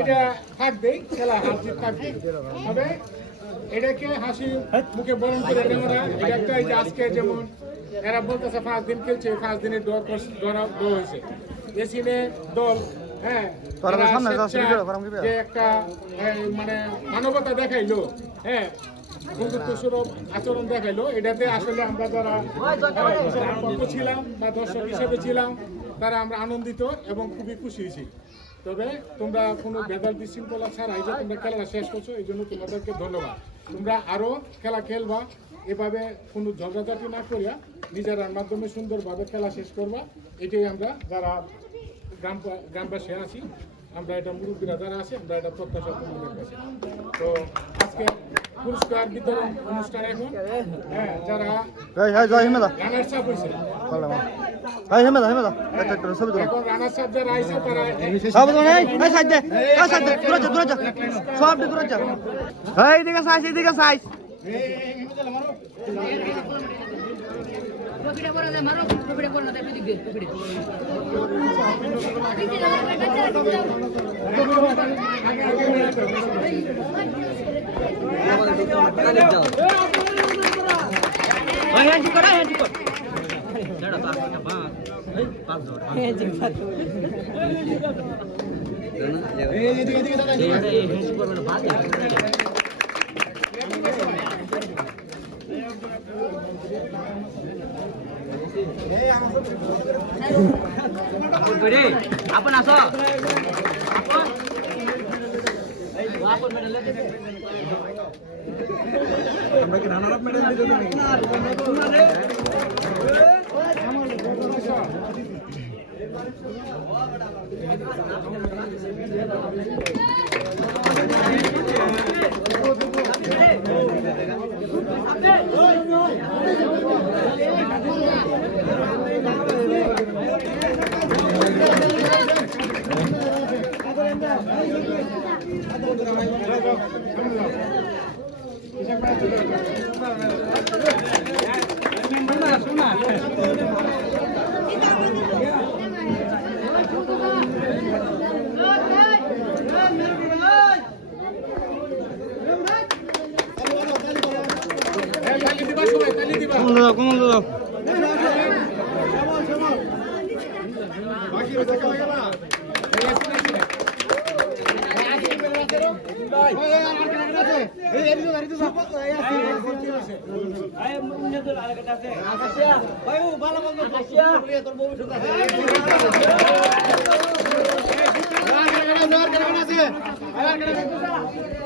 এটা থাকবেই, খেলা হার জিত থাকবে, তবে এটাকে হাসি মুখে বরণ করে নেওয়া। এটা একটা এই যে আজকে যেমন এরা বলতেছে 5 দিন খেলছে, 5 দিনের ড্র হয়েছে এসিনে দল। হ্যাঁ, যে একটা মানে মানবতা দেখাইলো, হ্যাঁ, বন্ধুত্ব স্বরূপ আচরণ দেখাইলো, এটাতে আসলে আমরা যারা পক্ষ ছিলাম বা দর্শক হিসেবে ছিলাম তারা আমরা আনন্দিত এবং খুবই খুশি হয়েছি। তবে তোমরা কোনো ভেদাল বিশৃঙ্খলা ছাড়াই যে তোমরা খেলাটা শেষ করছো, এই জন্য তোমাদেরকে ধন্যবাদ। তোমরা আরও খেলা খেলবা, এভাবে কোনো ঝগড়াঝাটি না করিয়া নিজেরার মাধ্যমে সুন্দরভাবে খেলা শেষ করবা। এটাই আমরা যারা গ্রামবাসী আছি, আমরা এটা মুরব্বীরা যারা আছে, আমরা এটা প্রত্যাশা তোমাদের কাছে। তো আজকে পুরস্কার বিতরণ অনুষ্ঠান এখন, হ্যাঁ, যারা রানার্স আপ হয়েছে, এখন রানার্স আপ যারা আইছে তারা পকেটে পড়া যায়, মারো পকেটে পড়া যায়, এদিক দিয়ে পকেটে হ্যান্ডি কর দাঁড়া পাঁচটা পাঁচ পাঁচ ধর হ্যান্ডি করবে না বাদ आपण असो आपण मेडल আমরা কি রানার আপ মেডেল দিতে নাকি